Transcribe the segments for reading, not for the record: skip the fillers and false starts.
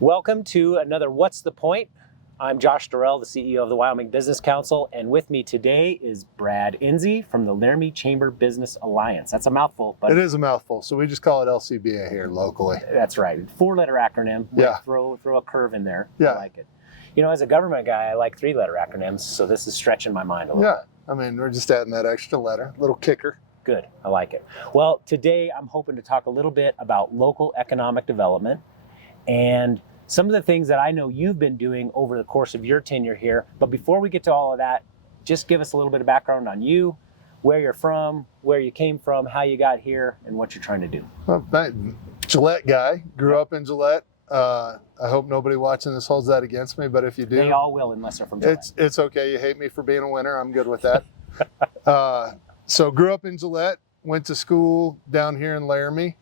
Welcome to another What's the Point? I'm Josh Dorrell, the CEO of the Wyoming Business Council, and with me today is Brad Enzi from the Laramie Chamber Business Alliance. That's a mouthful, but it is a mouthful, so we just call it LCBA here locally. That's right. 4-letter acronym. Yeah. Throw a curve in there. Yeah. I like it. You know, as a government guy, I like 3-letter acronyms, so this is stretching my mind a little bit. I mean, we're just adding that extra letter, little kicker. Good. I like it. Well, today I'm hoping to talk a little bit about local economic development and some of the things that I know you've been doing over the course of your tenure here. But before we get to all of that, just give us a little bit of background on you, where you're from, where you came from, how you got here, and what you're trying to do. Well, Gillette guy, grew up in Gillette. I hope nobody watching this holds that against me, but if you do, they all will unless they're from Gillette. It's okay. You hate me for being a winner. I'm good with that. So grew up in Gillette, went to school down here in Laramie.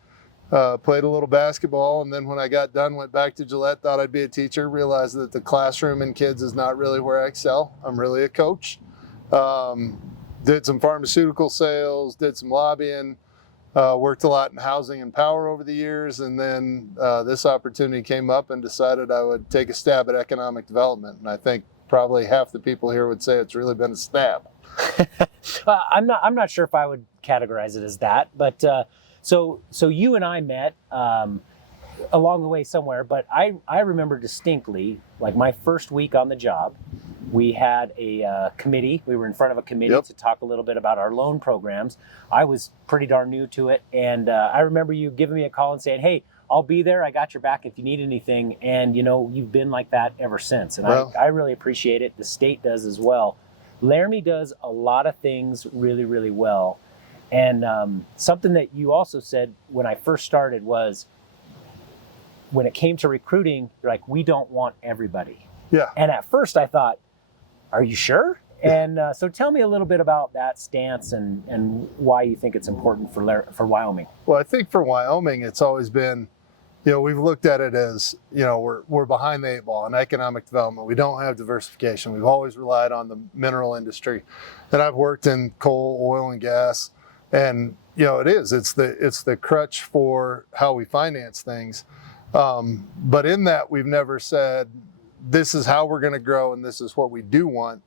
Played a little basketball, and then when I got done, went back to Gillette, thought I'd be a teacher, realized that the classroom and kids is not really where I excel. I'm really a coach. Did some pharmaceutical sales, did some lobbying, worked a lot in housing and power over the years, and then this opportunity came up and decided I would take a stab at economic development. And I think probably half the people here would say it's really been a stab. I'm not sure if I would categorize it as that, but So you and I met along the way somewhere, but I remember distinctly, like my first week on the job, we had a committee. We were in front of a committee to talk a little bit about our loan programs. I was pretty darn new to it, and I remember you giving me a call and saying, "Hey, I'll be there. I got your back if you need anything." And you know, you've been like that ever since, and I really appreciate it. The state does as well. Laramie does a lot of things really, really well. And something that you also said when I first started was, when it came to recruiting, you're like, we don't want everybody. Yeah. And at first I thought, are you sure? And so tell me a little bit about that stance and why you think it's important for Wyoming. Well, I think for Wyoming, it's always been, you know, we've looked at it as, you know, we're behind the 8 ball in economic development. We don't have diversification. We've always relied on the mineral industry. And I've worked in coal, oil, and gas. And, you know, it's the crutch for how we finance things. But in that, we've never said, this is how we're going to grow and this is what we do want.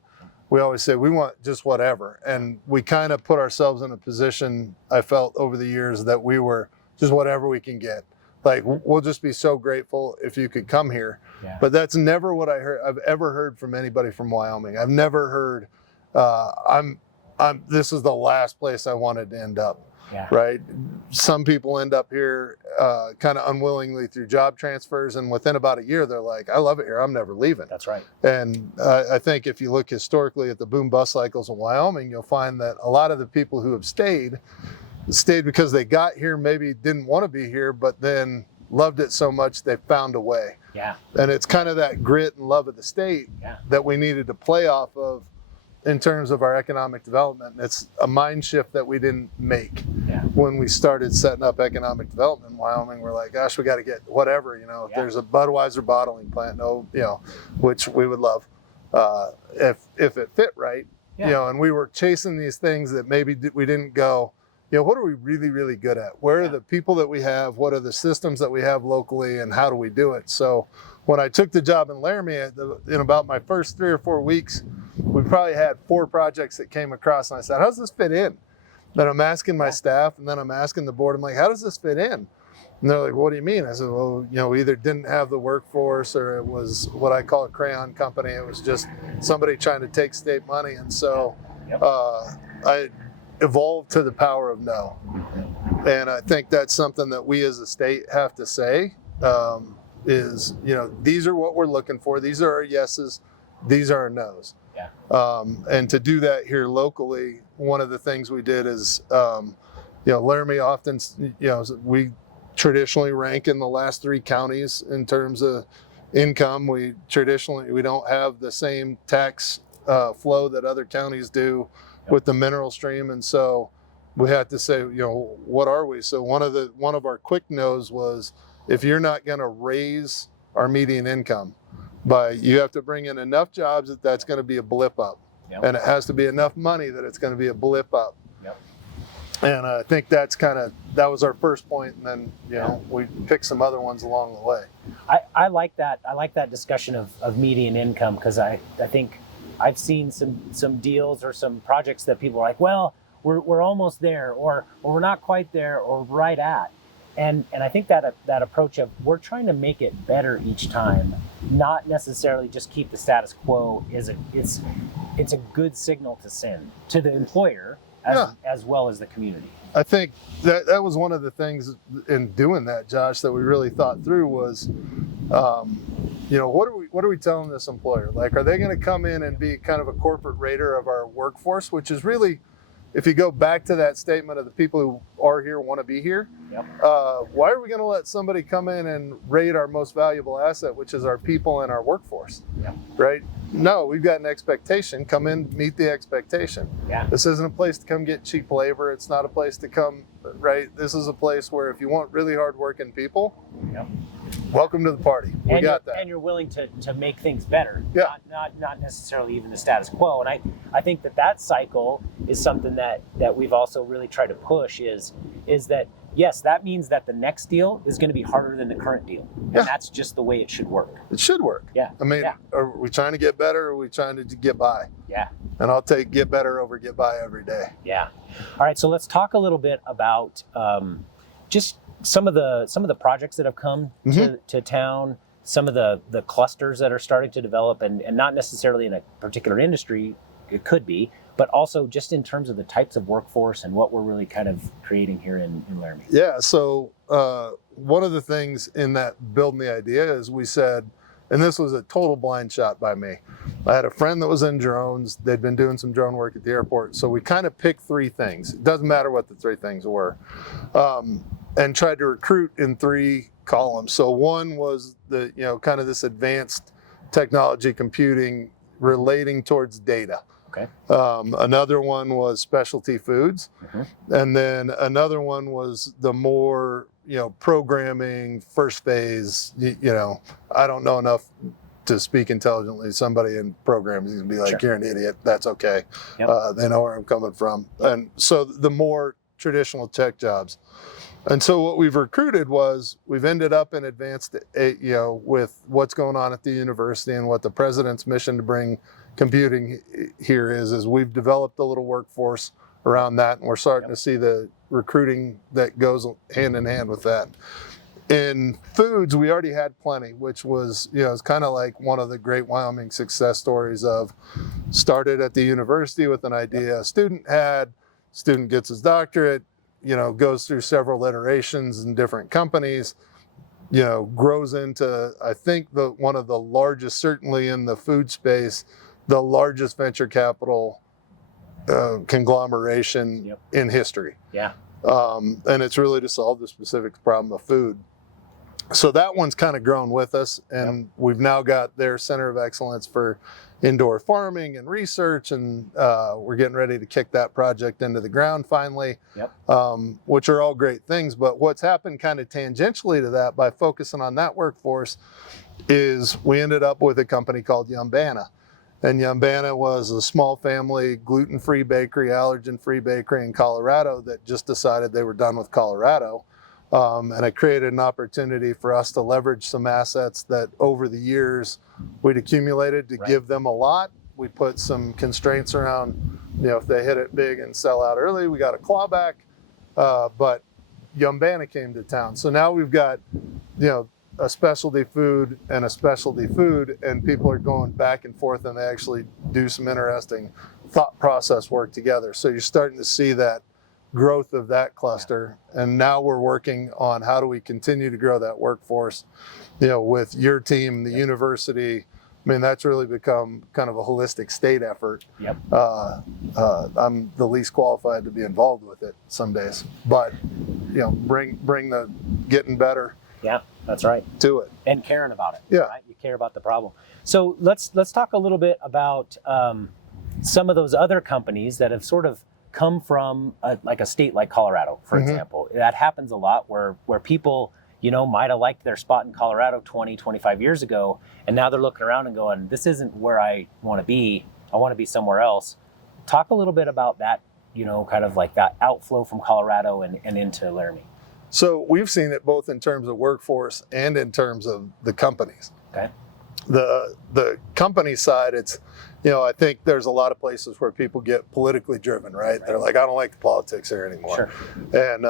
We always say we want just whatever. And we kind of put ourselves in a position, I felt over the years, that we were just whatever we can get. Like, we'll just be so grateful if you could come here. Yeah. But that's never what I've ever heard from anybody from Wyoming. I've never heard, this is the last place I wanted to end up, right? Some people end up here kind of unwillingly through job transfers, and within about a year, they're like, I love it here, I'm never leaving. That's right. And I think if you look historically at the boom bust cycles in Wyoming, you'll find that a lot of the people who have stayed because they got here, maybe didn't want to be here, but then loved it so much they found a way. Yeah. And it's kind of that grit and love of the state that we needed to play off of in terms of our economic development. It's a mind shift that we didn't make when we started setting up economic development in Wyoming. We're like, gosh, we got to get whatever, you know, if there's a Budweiser bottling plant, which we would love, if it fit right, you know, and we were chasing these things that maybe we didn't go, you know, what are we really, really good at? Where are the people that we have? What are the systems that we have locally, and how do we do it? So when I took the job in Laramie, in about my first 3 or 4 weeks, we probably had 4 projects that came across, and I said, how does this fit in? Then I'm asking my staff, and then I'm asking the board, I'm like, how does this fit in? And they're like, what do you mean? I said, well, you know, we either didn't have the workforce, or it was what I call a crayon company. It was just somebody trying to take state money. And so I evolved to the power of no. And I think that's something that we as a state have to say, is, you know, these are what we're looking for. These are our yeses. These are our nos. Yeah. And to do that here locally, one of the things we did is, you know, Laramie often, you know, we traditionally rank in the last 3 counties in terms of income. We don't have the same tax flow that other counties do with the mineral stream. And so we had to say, you know, what are we? So one of our quick no's was, if you're not going to raise our median income, you have to bring in enough jobs that's going to be a blip up. And it has to be enough money that it's going to be a blip up. And I think that was our first point, and then we picked some other ones along the way. I like that. I like that discussion of median income, because I think I've seen some deals or some projects that people are like, well, we're almost there, or we're not quite there, or right at. And I think that approach of we're trying to make it better each time, not necessarily just keep the status quo, it's a good signal to send to the employer as well as the community. I think that was one of the things in doing that, Josh, that we really thought through was, what are we telling this employer? Like, are they going to come in and be kind of a corporate rater of our workforce, which is really, if you go back to that statement of the people who are here want to be here, why are we going to let somebody come in and rate our most valuable asset, which is our people and our workforce, right? No, we've got an expectation. Come in, meet the expectation. This isn't a place to come get cheap labor. It's not a place to come, right? This is a place where if you want really hardworking people, welcome to the party. We got that. And you're willing to make things better, not necessarily even the status quo. And I think that cycle is something that we've also really tried to push is that, yes, that means that the next deal is going to be harder than the current deal. And that's just the way it should work. It should work. I mean, are we trying to get better, or are we trying to get by? And I'll take get better over get by every day. All right, so let's talk a little bit about just some of the projects that have come to town, some of the clusters that are starting to develop, and not necessarily in a particular industry, it could be, but also just in terms of the types of workforce and what we're really kind of creating here in Laramie. So one of the things in that building the idea is we said, and this was a total blind shot by me. I had a friend that was in drones. They'd been doing some drone work at the airport. So we kind of picked three things. It doesn't matter what the three things were. And tried to recruit in three columns. So one was the, kind of this advanced technology computing relating towards data. Another one was specialty foods. And then another one was the more, programming, first phase, I don't know enough to speak intelligently. Somebody in programs is gonna be like, you're an idiot. That's okay. They know where I'm coming from. And so the more traditional tech jobs. And so what we've recruited was, we've ended up in advanced, with what's going on at the university and what the president's mission to bring computing here is we've developed a little workforce around that, and we're starting to see the recruiting that goes hand in hand with that. In foods, we already had plenty, which was, it's kind of like one of the great Wyoming success stories of started at the university with an idea a student gets his doctorate, goes through several iterations in different companies, grows into, I think, one of the largest, certainly in the food space, the largest venture capital conglomeration in history. And it's really to solve the specific problem of food. So that one's kind of grown with us, and we've now got their center of excellence for indoor farming and research, and we're getting ready to kick that project into the ground finally, which are all great things. But what's happened kind of tangentially to that by focusing on that workforce is we ended up with a company called Yumbana. And Yumbana was a small family, gluten-free bakery, allergen-free bakery in Colorado that just decided they were done with Colorado. And it created an opportunity for us to leverage some assets that over the years we'd accumulated to give them a lot. We put some constraints around, if they hit it big and sell out early, we got a clawback. But Yumbana came to town. So now we've got, a specialty food and a specialty food, and people are going back and forth, and they actually do some interesting thought process work together. So you're starting to see that growth of that cluster. And now we're working on how do we continue to grow that workforce, with your team, the university. I mean, that's really become kind of a holistic state effort. I'm the least qualified to be involved with it some days, but bring the getting better. That's right. To it. And caring about it. Right? You care about the problem. So let's talk a little bit about some of those other companies that have sort of come from like a state like Colorado, for example. That happens a lot where people, might have liked their spot in Colorado 20, 25 years ago, and now they're looking around and going, this isn't where I want to be. I want to be somewhere else. Talk a little bit about that kind of like that outflow from Colorado and into Laramie? So we've seen it both in terms of workforce and in terms of the companies. Okay. The company side, it's, I think there's a lot of places where people get politically driven, right? They're like, I don't like the politics here anymore. Sure. And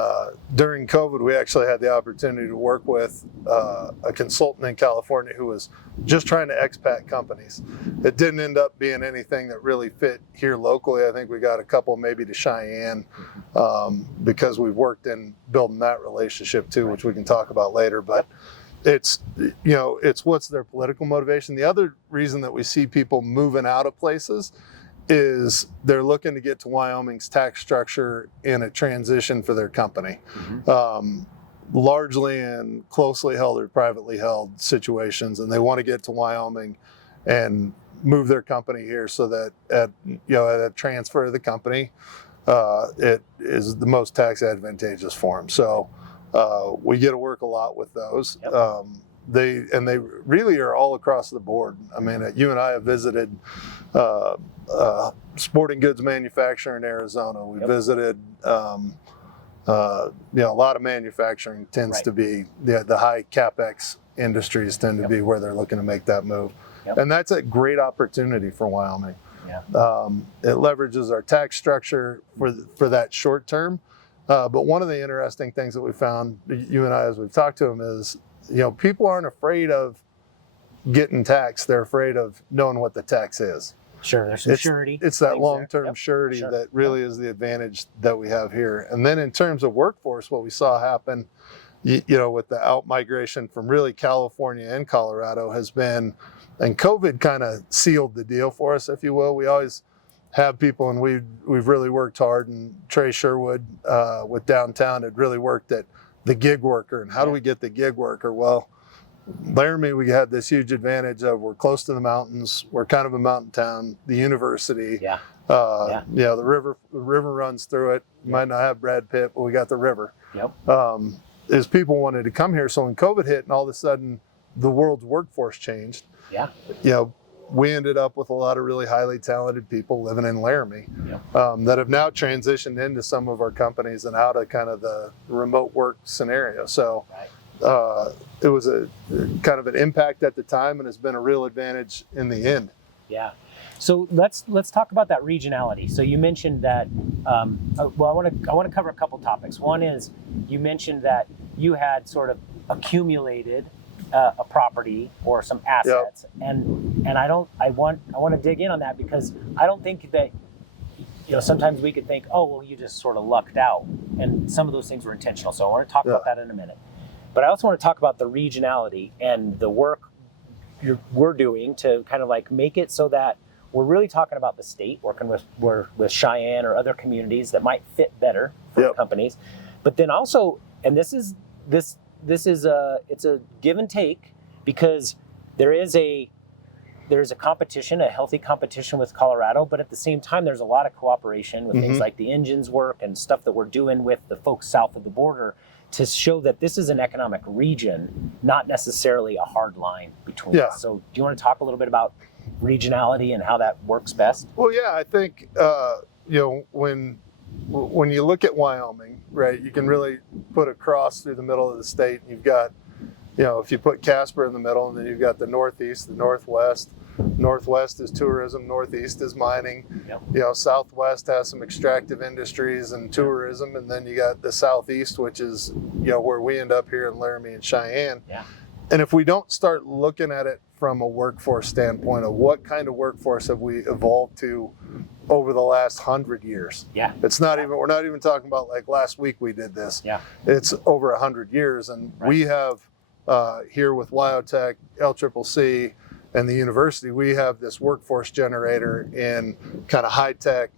during COVID, we actually had the opportunity to work with a consultant in California who was just trying to expat companies. It didn't end up being anything that really fit here locally. I think we got a couple maybe to Cheyenne because we've worked in building that relationship too, which we can talk about later. But it's what's their political motivation. The other reason that we see people moving out of places is they're looking to get to Wyoming's tax structure in a transition for their company, largely in closely held or privately held situations, and they want to get to Wyoming and move their company here so that at a transfer of the company, it is the most tax advantageous for them. So. We get to work a lot with those. Yep. They really are all across the board. I mean, you and I have visited sporting goods manufacturer in Arizona. We visited, a lot of manufacturing tends to be the high capex industries tend to be where they're looking to make that move, and that's a great opportunity for Wyoming. Yeah. It leverages our tax structure for that short term. But one of the interesting things that we found, you and I, as we've talked to them, is, people aren't afraid of getting taxed. They're afraid of knowing what the tax is. Sure, there's some surety. It's that long-term surety that really is the advantage that we have here. And then in terms of workforce, what we saw happen, with the out-migration from really California and Colorado has been, and COVID kind of sealed the deal for us, if you will. We always have people, and we've really worked hard, and Trey Sherwood with downtown had really worked at the gig worker and how do we get the gig worker? Well, Laramie, we had this huge advantage of we're close to the mountains, we're kind of a mountain town, the university, the river runs through it. Might not have Brad Pitt, but we got the river. Is people wanted to come here, so when COVID hit and all of a sudden the world's workforce changed, we ended up with a lot of really highly talented people living in Laramie that have now transitioned into some of our companies and out of kind of the remote work scenario. So it was a kind of an impact at the time, and it's been a real advantage in the end. Yeah. So let's talk about that regionality. So you mentioned that. I want to cover a couple topics. One is you mentioned that you had sort of accumulated a property or some assets, and I want to dig in on that, because I don't think that sometimes we could think, oh well, you just sort of lucked out, and some of those things were intentional. So I want to talk about that in a minute, but I also want to talk about the regionality and the work we're doing to kind of like make it so that we're really talking about the state, working with Cheyenne or other communities that might fit better for companies, but then also, and this is it's a give and take, because there is a competition, a healthy competition with Colorado, but at the same time there's a lot of cooperation with things like the engines work and stuff that we're doing with the folks south of the border to show that this is an economic region, not necessarily a hard line between us. So do you want to talk a little bit about regionality and how that works best? Well, I think when you look at Wyoming, right, you can really put a cross through the middle of the state. You've got, if you put Casper in the middle, and then you've got the northeast, the northwest. Northwest is tourism, northeast is mining. Southwest has some extractive industries and tourism, and then you got the southeast, which is, where we end up here in Laramie and Cheyenne. And if we don't start looking at it from a workforce standpoint of what kind of workforce have we evolved to over the last 100 years. It's not even, we're not even talking about like last week we did this. It's over 100 years. And we have here with Wyotech, LCCC, and the university, we have this workforce generator in kind of high tech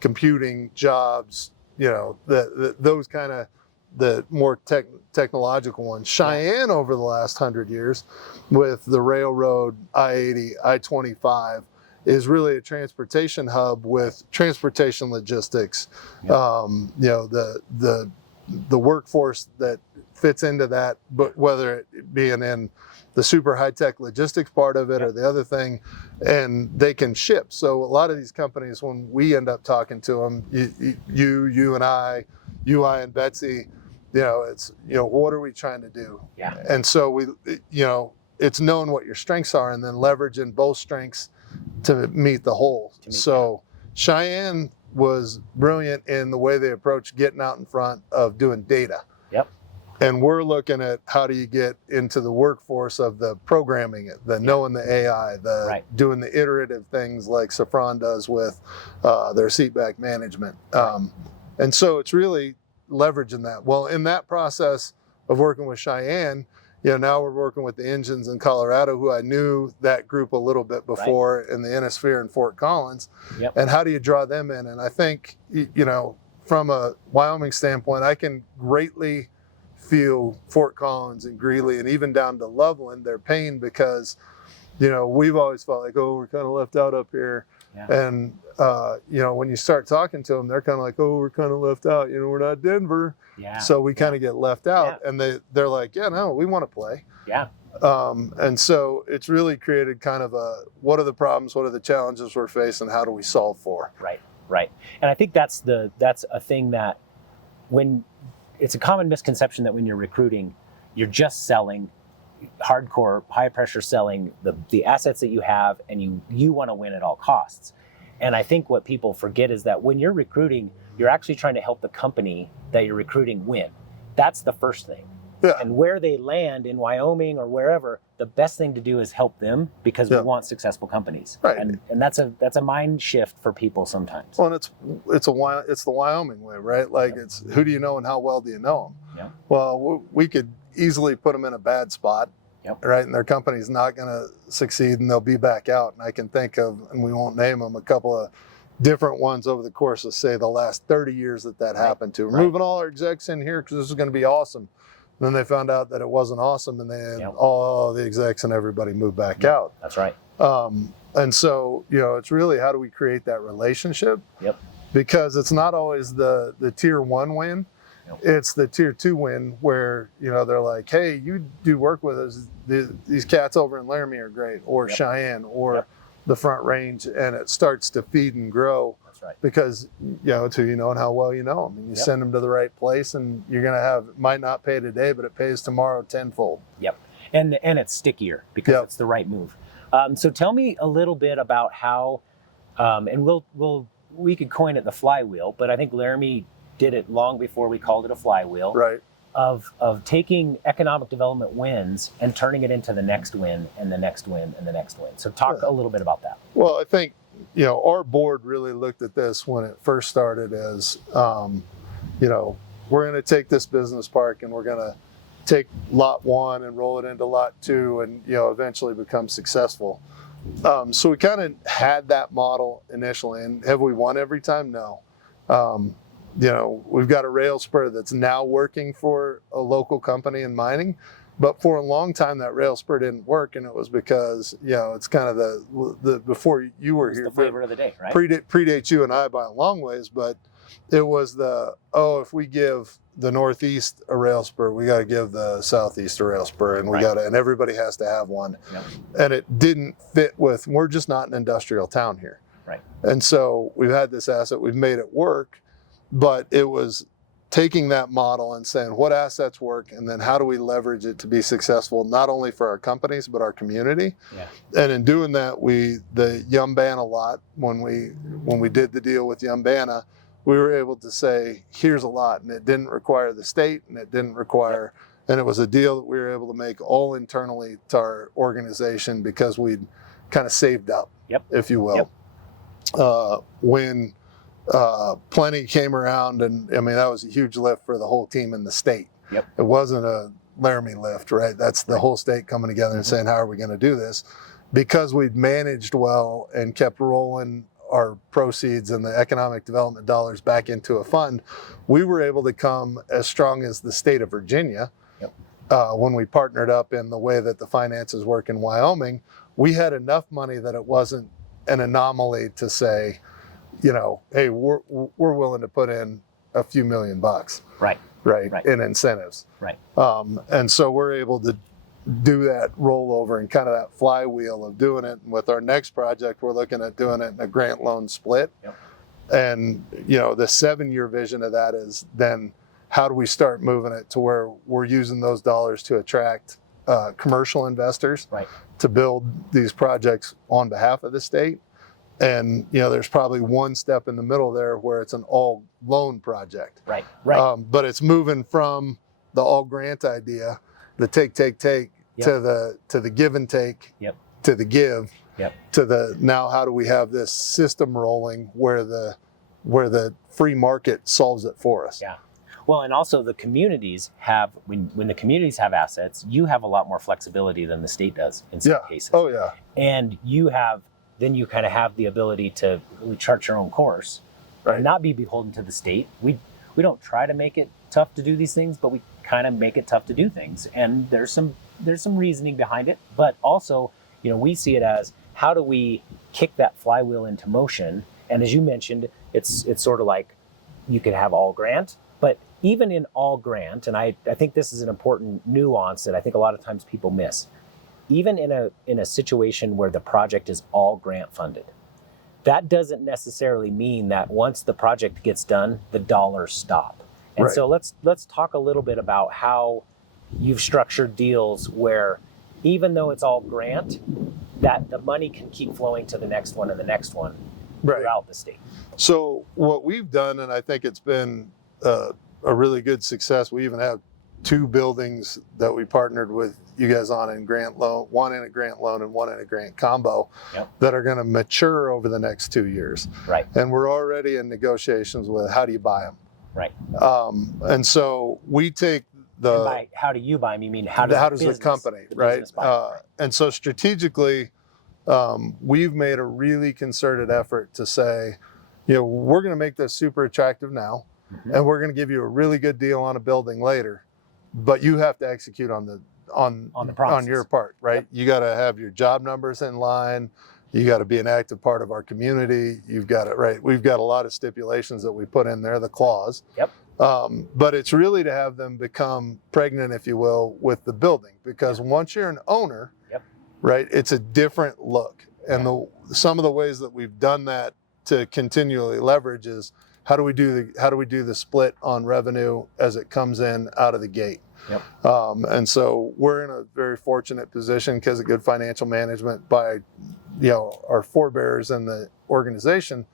computing jobs, those kind of the more technological ones. Cheyenne over the last 100 years with the railroad, I-80, I-25, is really a transportation hub with transportation logistics. The the workforce that fits into that, but whether it being in the super high-tech logistics part of it or the other thing, and they can ship. So a lot of these companies, when we end up talking to them, you and I, UI and Betsy, it's, what are we trying to do? Yeah. And so it's knowing what your strengths are and then leveraging both strengths to meet the whole. So Cheyenne was brilliant in the way they approached getting out in front of doing data. Yep. And we're looking at how do you get into the workforce of the programming it, the knowing the AI, the doing the iterative things like Safran does with their seatback management. And so it's really leveraging that. Well, in that process of working with Cheyenne, now we're working with the engines in Colorado, who I knew that group a little bit before in the Innisphere and Fort Collins. Yep. And how do you draw them in? And I think, from a Wyoming standpoint, I can greatly feel Fort Collins and Greeley and even down to Loveland, their pain, because, we've always felt like, oh, we're kind of left out up here. Yeah. And, when you start talking to them, they're kind of like, oh, we're kind of left out. We're not Denver. Yeah. So we kind of get left out. And they're like, yeah, no, we want to play. Yeah. And so it's really created kind of what are the problems, what are the challenges we're facing, how do we solve for? Right. And I think that's a thing that it's a common misconception that when you're recruiting, you're just selling hardcore, high pressure selling the assets that you have, and you want to win at all costs. And I think what people forget is that when you're recruiting, you're actually trying to help the company that you're recruiting win. That's the first thing. Yeah. And where they land in Wyoming or wherever, the best thing to do is help them, because we want successful companies. Right. And that's a mind shift for people sometimes. Well, and it's the Wyoming way, right? Like it's who do you know and how well do you know them? Yeah. Well, we could easily put them in a bad spot, right? And their company's not going to succeed, and they'll be back out. And I can think of, and we won't name them, a couple of different ones over the course of, say, the last 30 years that happened to. We're moving all our execs in here because this is going to be awesome. And then they found out that it wasn't awesome, and then all the execs and everybody moved back out. That's right. And so, it's really how do we create that relationship? Yep. Because it's not always the tier 1 win. It's the tier 2 win where, they're like, hey, you do work with us. These cats over in Laramie are great, or Cheyenne, or the Front Range, and it starts to feed and grow. That's right. Because, it's who you know and how well you know them. And you send them to the right place, and you're going to might not pay today, but it pays tomorrow tenfold. Yep. And it's stickier because it's the right move. So tell me a little bit about how, and we could coin it the flywheel, but I think Laramie did it long before we called it a flywheel. Right. Of taking economic development wins and turning it into the next win and the next win and the next win. So talk a little bit about that. Well, I think, our board really looked at this when it first started as, we're going to take this business park and we're going to take lot 1 and roll it into lot 2 and, eventually become successful. So we kind of had that model initially. And have we won every time? No. We've got a rail spur that's now working for a local company in mining, but for a long time that rail spur didn't work, and it was because it's kind of the before you were here, the flavor of the day, right? Predates you and I by a long ways, but it was if we give the Northeast a rail spur, we got to give the Southeast a rail spur, and and everybody has to have one, and it didn't fit with. We're just not an industrial town here, right? And so we've had this asset, we've made it work. But it was taking that model and saying what assets work, and then how do we leverage it to be successful, not only for our companies, but our community. Yeah. And in doing that, the Yumbana lot, when we did the deal with Yumbana, we were able to say, here's a lot, and it didn't require the state, and it didn't require, and it was a deal that we were able to make all internally to our organization because we'd kind of saved up, if you will. When Plenty came around, and that was a huge lift for the whole team in the state. Yep. It wasn't a Laramie lift, right? That's the whole state coming together and saying, how are we going to do this? Because we'd managed well and kept rolling our proceeds and the economic development dollars back into a fund, we were able to come as strong as the state of Virginia. When we partnered up in the way that the finances work in Wyoming, we had enough money that it wasn't an anomaly to say, hey, we're willing to put in a few $1 million. Right. right, in incentives. Right. And so we're able to do that rollover and kind of that flywheel of doing it. And with our next project, we're looking at doing it in a grant loan split. Yep. And, the 7-year vision of that is then how do we start moving it to where we're using those dollars to attract commercial investors to build these projects on behalf of the state. And, there's probably one step in the middle there where it's an all loan project. Right. But it's moving from the all grant idea, the take, to the give and take, to the give, to the now how do we have this system rolling where the free market solves it for us. Yeah. Well, and also the communities have, when the communities have assets, you have a lot more flexibility than the state does in some cases. Oh yeah. And then you kind of have the ability to really chart your own course and not be beholden to the state. We don't try to make it tough to do these things, but we kind of make it tough to do things. And there's some reasoning behind it, but also, we see it as how do we kick that flywheel into motion? And as you mentioned, it's sort of like you could have all grant, but even in all grant, and I think this is an important nuance that I think a lot of times people miss, even in a situation where the project is all grant funded, that doesn't necessarily mean that once the project gets done, the dollars stop. And so let's talk a little bit about how you've structured deals where even though it's all grant, that the money can keep flowing to the next one and the next one throughout the state. So what we've done, and I think it's been a really good success, we even have 2 buildings that we partnered with you guys on in grant loan, one in a grant loan and one in a grant combo that are going to mature over the next 2 years. Right. And we're already in negotiations with how do you buy them. Right. And so we take how do you buy them? You mean how does the company, right? And so strategically, we've made a really concerted effort to say, we're going to make this super attractive now, and we're going to give you a really good deal on a building later, but you have to execute on your part, right? Yep. You got to have your job numbers in line. You got to be an active part of our community. You've got it right. We've got a lot of stipulations that we put in there, the clause. Yep. But it's really to have them become pregnant, if you will, with the building, because once you're an owner, right, it's a different look. And some of the ways that we've done that to continually leverage is how do we do the split on revenue as it comes in out of the gate. Yep. And so we're in a very fortunate position because of good financial management by our forebears in the organization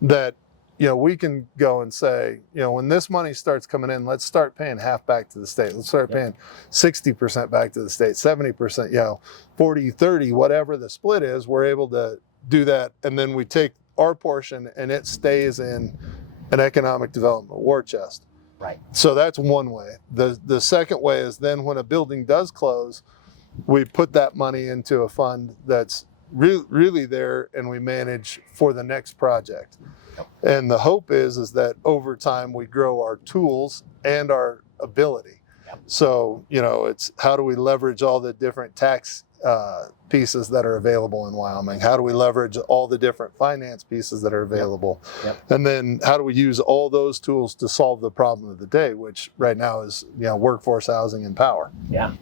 that we can go and say, when this money starts coming in, let's start paying half back to the state. Let's start paying 60% back to the state, 70%, 40, 30, whatever the split is, we're able to do that. And then we take our portion and it stays in an economic development war chest. Right. So that's one way. The second way is then when a building does close, we put that money into a fund that's really there and we manage for the next project. Yep. And the hope is that over time we grow our tools and our ability. Yep. So, it's how do we leverage all the different tax pieces that are available in Wyoming? How do we leverage all the different finance pieces that are available? Yep. And then how do we use all those tools to solve the problem of the day, which right now is, workforce housing and power. Yeah.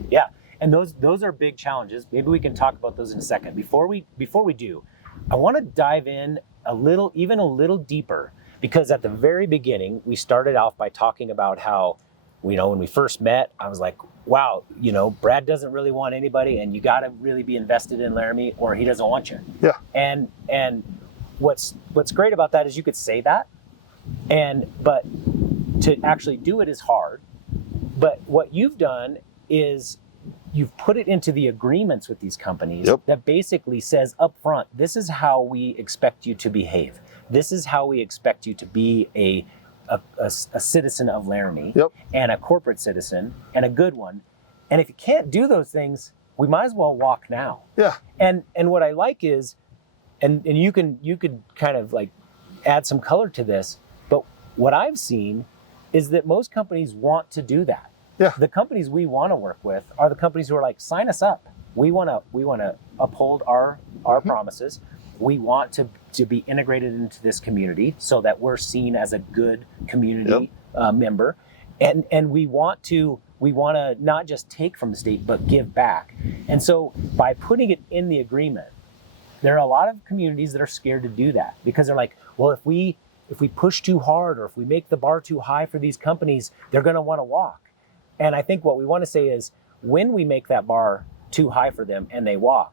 And those are big challenges. Maybe we can talk about those in a second. Before we do, I want to dive in even a little deeper, because at the very beginning, we started off by talking about how, when we first met, I was like, wow, Brad doesn't really want anybody, and you got to really be invested in Laramie or he doesn't want you. Yeah. And what's great about that is you could say that, but to actually do it is hard. But what you've done is you've put it into the agreements with these companies that basically says up front, this is how we expect you to behave. This is how we expect you to be a citizen of Laramie and a corporate citizen and a good one. And if you can't do those things, we might as well walk now. Yeah. And what I like is, and you could kind of like add some color to this, but what I've seen is that most companies want to do that. Yeah. The companies we want to work with are the companies who are like, sign us up. We want to uphold our promises. We want to be integrated into this community so that we're seen as a good community member. And we want to not just take from the state, but give back. And so by putting it in the agreement, there are a lot of communities that are scared to do that because they're like, well, if we push too hard or if we make the bar too high for these companies, they're going to want to walk. And I think what we want to say is when we make that bar too high for them and they walk,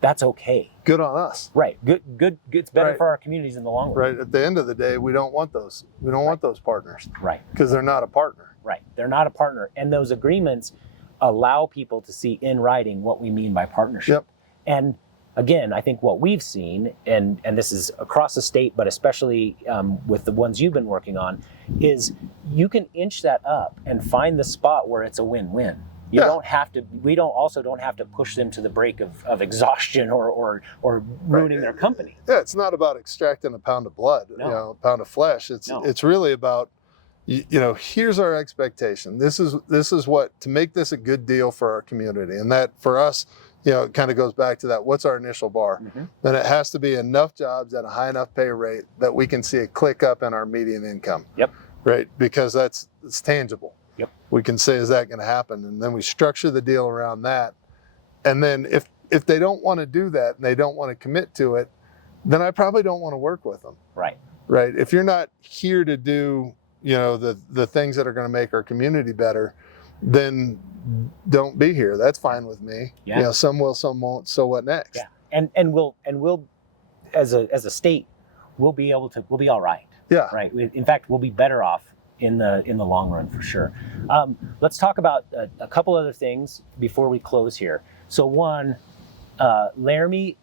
that's okay. Good on us. Right. Good. It's better Right. for our communities in the long run. Right. At the end of the day, we don't want those. We don't want those partners. Right. Because they're not a partner. Right. They're not a partner. And those agreements allow people to see in writing what we mean by partnership. Yep. And again, I think what we've seen, and this is across the state, but especially with the ones you've been working on, is you can inch that up and find the spot where it's a win-win. You don't have to. We don't have to push them to the brink of exhaustion or ruining their company. Yeah, it's not about extracting a pound of blood, No. a pound of flesh. It's really about, here's our expectation. This is what, to make this a good deal for our community, and that for us, it kind of goes back to that. What's our initial bar? Mm-hmm. Then it has to be enough jobs at a high enough pay rate that we can see a click up in our median income. Yep. Right, because it's tangible. Yep. We can say, is that going to happen? And then we structure the deal around that. And then if they don't want to do that and they don't want to commit to it, then I probably don't want to work with them. Right. Right. If you're not here to do, the things that are going to make our community better, then don't be here. That's fine with me. Yeah. Some will, some won't. So what next? Yeah. And we'll as a state, we'll be all right. Yeah. Right. In fact, we'll be better off in the long run for sure. Let's talk about a couple other things before we close here. So one, Laramie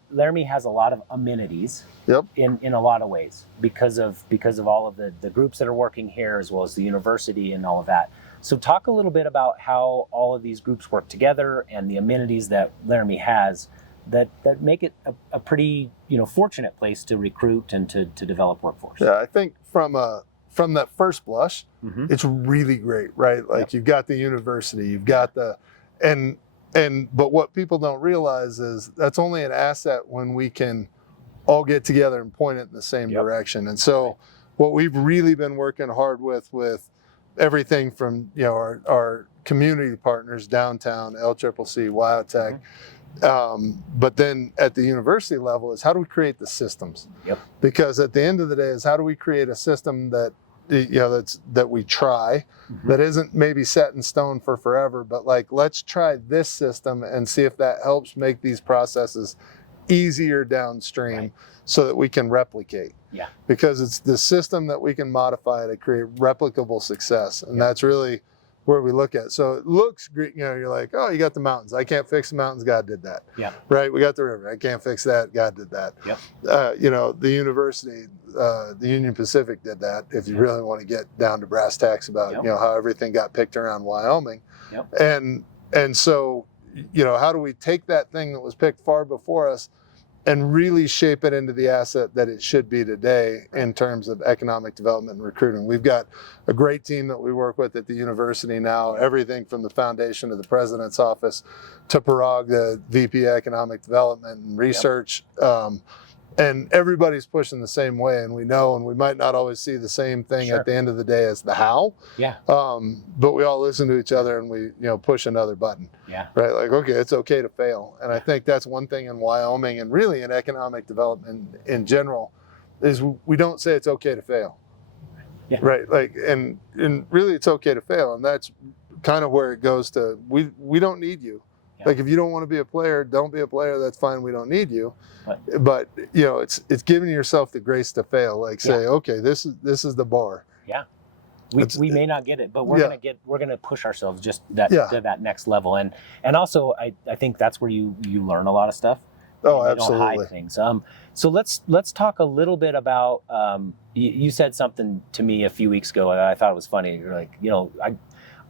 has a lot of amenities. Yep. In a lot of ways because of all of the groups that are working here, as well as the university and all of that. So talk a little bit about how all of these groups work together and the amenities that Laramie has that make it a pretty fortunate place to recruit and to develop workforce. Yeah, I think from that first blush, Mm-hmm. it's really great, right? Like, you've got the university, you've got but what people don't realize is that's only an asset when we can all get together and point it in the same direction. And so what we've really been working hard with everything from, our community partners downtown, LCCC, Wyotech, but then at the university level is how do we create the systems? Yep. Because at the end of the day is how do we create a system that that we try, that isn't maybe set in stone for forever, but like, let's try this system and see if that helps make these processes easier downstream so that we can replicate. Yeah. Because it's the system that we can modify to create replicable success. And that's really where we look at. So it looks great, you're like, oh, you got the mountains. I can't fix the mountains. God did that. Yeah. Right. We got the river. I can't fix that. God did that. Yep. The university, the Union Pacific did that. If you really want to get down to brass tacks about, how everything got picked around Wyoming. Yep. And so, how do we take that thing that was picked far before us and really shape it into the asset that it should be today in terms of economic development and recruiting? We've got a great team that we work with at the university now, everything from the foundation of the president's office to Parag, the VP Economic Development and Research. And everybody's pushing the same way, and we know, and we might not always see the same thing at the end of the day as the how. Yeah. But we all listen to each other and we, push another button. Yeah. Right. Like, okay, it's okay to fail. And I think that's one thing in Wyoming and really in economic development in general is we don't say it's okay to fail. Yeah. Right. Like, and really it's okay to fail. And that's kind of where it goes to, we don't need you. Yeah. Like, if you don't want to be a player, don't be a player. That's fine. We don't need you. Right. But it's giving yourself the grace to fail. Like, say, okay, this is the bar. Yeah. We may not get it, but we're gonna push ourselves just to that next level. And also I think that's where you learn a lot of stuff. Oh, you absolutely. don't hide things. So let's talk a little bit about you said something to me a few weeks ago and I thought it was funny. You're like,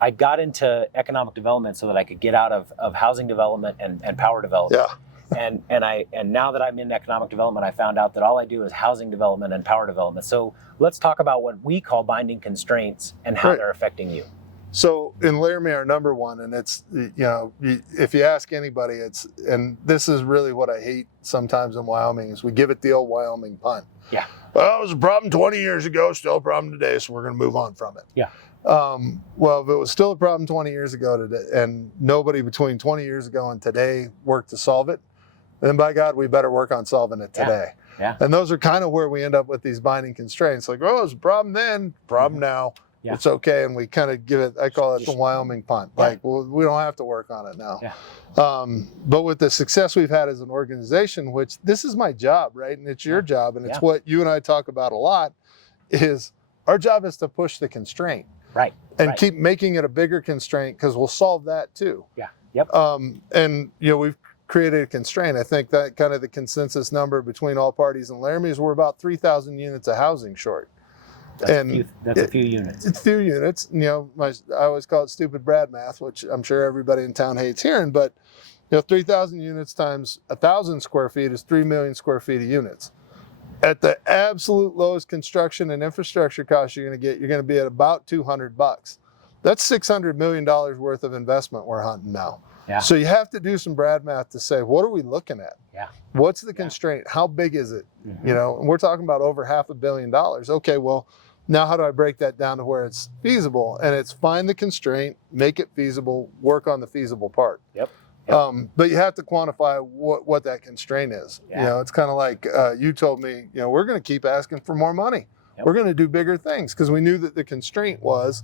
I got into economic development so that I could get out of housing development and power development. Yeah. And now that I'm in economic development, I found out that all I do is housing development and power development. So let's talk about what we call binding constraints and how they're affecting you. So in Laramie, our number one, and it's, if you ask anybody, and this is really what I hate sometimes in Wyoming, is we give it the old Wyoming punt. Yeah. Well, it was a problem 20 years ago, still a problem today, so we're going to move on from it. Yeah. Well, if it was still a problem 20 years ago today, and nobody between 20 years ago and today worked to solve it, then by God, we better work on solving it today. Yeah. And those are kind of where we end up with these binding constraints. Like, oh, it's a problem then, problem now. Yeah. It's okay. And we kind of give it, I call it the Wyoming punt. Yeah. Like, well, we don't have to work on it now. Yeah. But with the success we've had as an organization, which this is my job, right? And it's your job. And it's what you and I talk about a lot, is our job is to push the constraint. Right. And keep making it a bigger constraint, because we'll solve that too. Yeah. Yep. And, we've created a constraint. I think that kind of the consensus number between all parties in Laramie is we're about 3,000 units of housing short. That's a few units. It's a few units. I always call it stupid Brad math, which I'm sure everybody in town hates hearing, but 3,000 units times 1,000 square feet is 3 million square feet of units. At the absolute lowest construction and infrastructure cost you're going to get, you're going to be at about $200. That's $600 million worth of investment we're hunting now. Yeah. So you have to do some Brad math to say, what are we looking at? Yeah. What's the constraint? How big is it? Mm-hmm. And we're talking about over $500 million. Okay, well, now how do I break that down to where it's feasible? And it's find the constraint, make it feasible, work on the feasible part. Yep. But you have to quantify what that constraint is. Yeah. It's kind of like you told me, we're going to keep asking for more money. Yep. We're going to do bigger things, because we knew that the constraint was,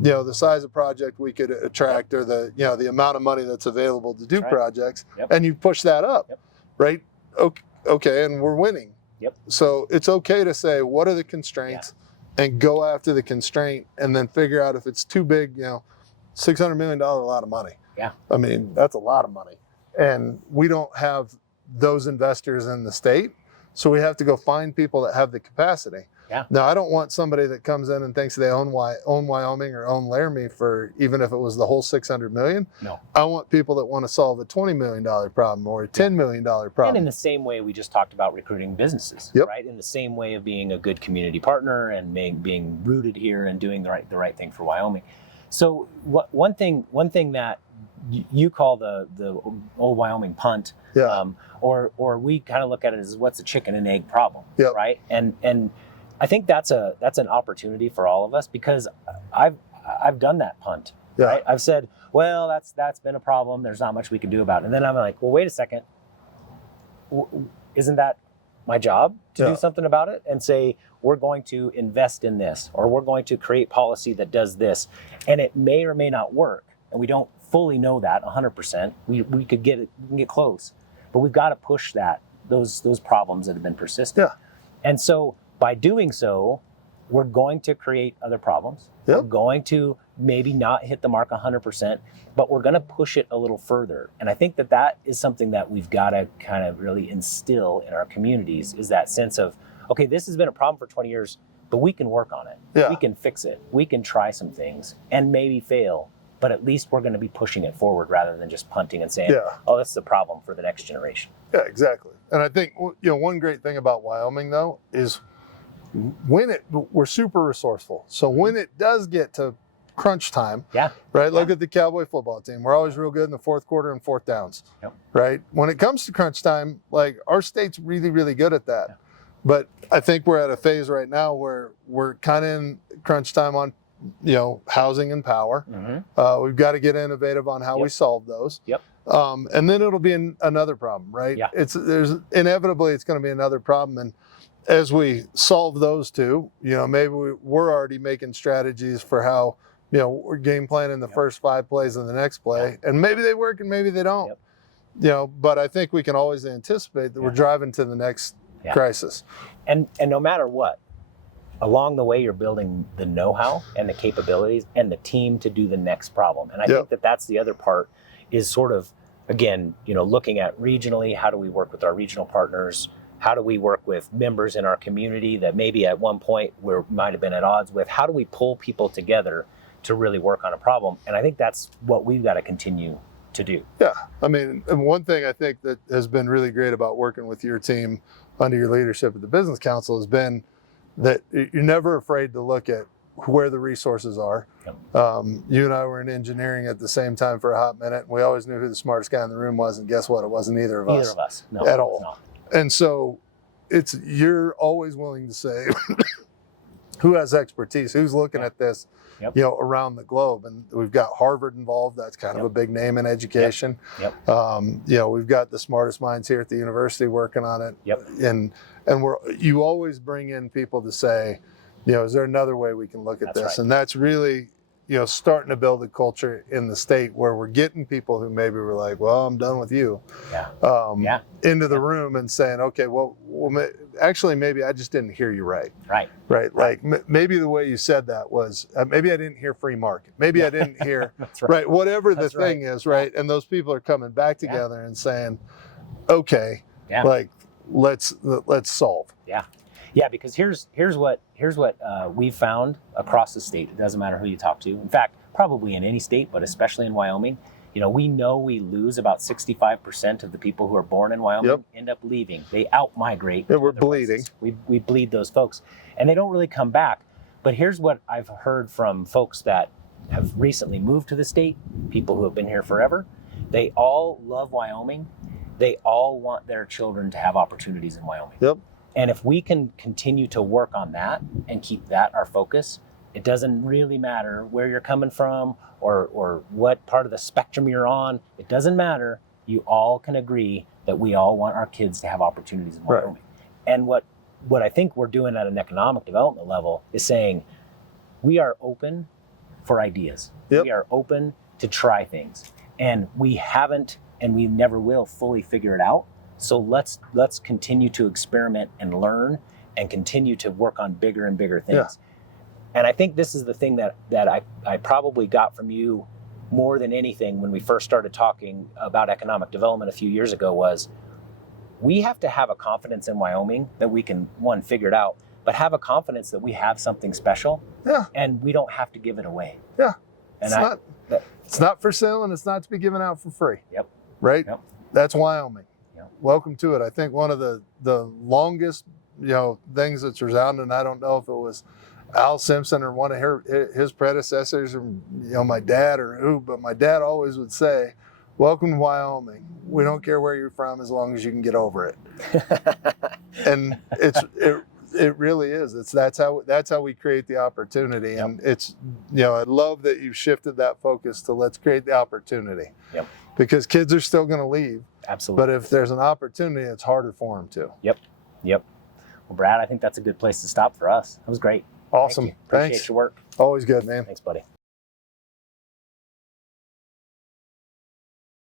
the size of project we could attract, or the amount of money that's available to do projects. Yep. And you push that up, right? Okay, and we're winning. Yep. So it's okay to say, what are the constraints, and go after the constraint, and then figure out if it's too big. $600 million, a lot of money. Yeah. I mean, that's a lot of money. And we don't have those investors in the state. So we have to go find people that have the capacity. Yeah. Now, I don't want somebody that comes in and thinks they own Wyoming or own Laramie for, even if it was the whole $600 million. No. I want people that want to solve a $20 million problem or a $10 million problem. And in the same way we just talked about recruiting businesses, right? In the same way of being a good community partner and being rooted here and doing the right thing for Wyoming. So one thing that you call the old Wyoming punt, or we kind of look at it as what's a chicken and egg problem, right? And I think that's an opportunity for all of us, because I've done that punt, right? I've said, well, that's been a problem. There's not much we can do about it. And then I'm like, well, wait a second. Isn't that my job to do something about it? And say, we're going to invest in this, or we're going to create policy that does this. And it may or may not work. And we don't fully know that 100%. We could get close, but we've got to push those problems that have been persistent. Yeah. And so by doing so, we're going to create other problems. Yep. We're going to maybe not hit the mark 100%, but we're going to push it a little further. And I think that is something that we've got to kind of really instill in our communities, is that sense of, okay, this has been a problem for 20 years, but we can work on it. Yeah. We can fix it. We can try some things and maybe fail, but at least we're going to be pushing it forward rather than just punting and saying, oh, this is a problem for the next generation. Yeah, exactly. And I think, one great thing about Wyoming, though, is we're super resourceful. So when it does get to crunch time, right? Look at the Cowboy football team. We're always real good in the fourth quarter and fourth downs, right? When it comes to crunch time, like, our state's really, really good at that. But I think we're at a phase right now where we're kind of in crunch time on, housing and power. Mm-hmm. We've got to get innovative on how we solve those. Yep. And then it'll be another problem, right? Yeah. There's inevitably it's going to be another problem. And as we solve those two, maybe we're already making strategies for how, we're game planning the first 5 plays of the next play, and maybe they work and maybe they don't. But I think we can always anticipate that we're driving to the next crisis. And no matter what, along the way, you're building the know-how and the capabilities and the team to do the next problem. And I think that's the other part, is sort of, again, looking at regionally, how do we work with our regional partners? How do we work with members in our community that maybe at one point we might have been at odds with? How do we pull people together to really work on a problem? And I think that's what we've got to continue to do. Yeah. I mean, and one thing I think that has been really great about working with your team under your leadership at the Business Council has been that you're never afraid to look at where the resources are. Yep. You and I were in engineering at the same time for a hot minute. And we always knew who the smartest guy in the room was, and guess what? It wasn't either of us. Neither of us. No, at all. And so you're always willing to say who has expertise, who's looking at this, Yep. around the globe. And we've got Harvard involved. That's kind of a big name in education. Yep. We've got the smartest minds here at the university working on it. Yep. And you always bring in people to say, is there another way we can look at this? Right. And that's really, starting to build a culture in the state where we're getting people who maybe were like, well, I'm done with you, into the room and saying, okay, well, actually, maybe I just didn't hear you right. Right. Like maybe the way you said that was, maybe I didn't hear free market. Maybe I didn't hear, That's right. Whatever the thing is, right? And those people are coming back together and saying, okay, like, let's solve. Yeah, because here's what we've found across the state. It doesn't matter who you talk to. In fact, probably in any state, but especially in Wyoming, we know we lose about 65% of the people who are born in Wyoming end up leaving. They out-migrate. Yeah, we're bleeding. We bleed those folks, and they don't really come back. But here's what I've heard from folks that have recently moved to the state, people who have been here forever. They all love Wyoming. They all want their children to have opportunities in Wyoming. Yep. And if we can continue to work on that and keep that our focus, it doesn't really matter where you're coming from or what part of the spectrum you're on. It doesn't matter. You all can agree that we all want our kids to have opportunities in Wyoming. Right. And what I think we're doing at an economic development level is saying we are open for ideas. Yep. We are open to try things. And we haven't and we never will fully figure it out. So let's continue to experiment and learn and continue to work on bigger and bigger things. Yeah. And I think this is the thing that I probably got from you more than anything when we first started talking about economic development a few years ago was we have to have a confidence in Wyoming that we can, one, figure it out, but have a confidence that we have something special and we don't have to give it away. Yeah. And it's not for sale and it's not to be given out for free. Yep. Right? Yep. That's Wyoming. Welcome to it. I think one of the longest, things that's resounding, I don't know if it was Al Simpson or one of his predecessors or, my dad or who, but my dad always would say, welcome to Wyoming. We don't care where you're from as long as you can get over it. And it really is. That's how we create the opportunity. Yep. And it's, I love that you've shifted that focus to let's create the opportunity. Yep. Because kids are still going to leave. Absolutely. But if there's an opportunity, it's harder for them to. Yep. Well, Brad, I think that's a good place to stop for us. That was great. Awesome. Thank you. Appreciate your work. Always good, man. Thanks, buddy.